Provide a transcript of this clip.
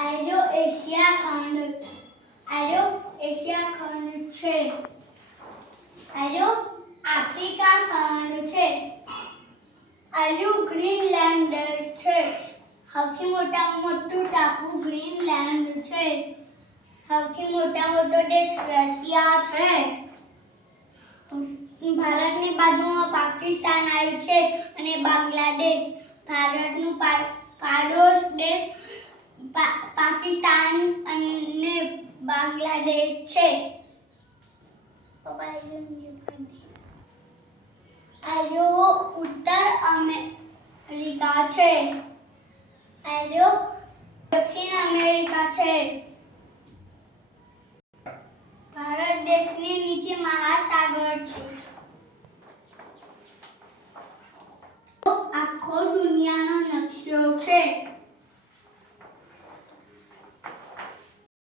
આર્યો એશિયા ખંડ છે. આર્યો આફ્રિકા ખંડ છે. આર્યો ગ્રીનલેન્ડ છે. સૌથી મોટામાં મોટું ટાપુ ગ્રીનલેન્ડ છે. સૌથી મોટો દેશ રશિયા છે. ભારતની બાજુમાં પાકિસ્તાન આવ્યું છે અને બાંગ્લાદેશ. ભારતનું પાડોશ દેશ પાકિસ્તાન અને બાંગ્લાદેશ છે. આર્યો ઉત્તર અમેરિકા છે. આર્યો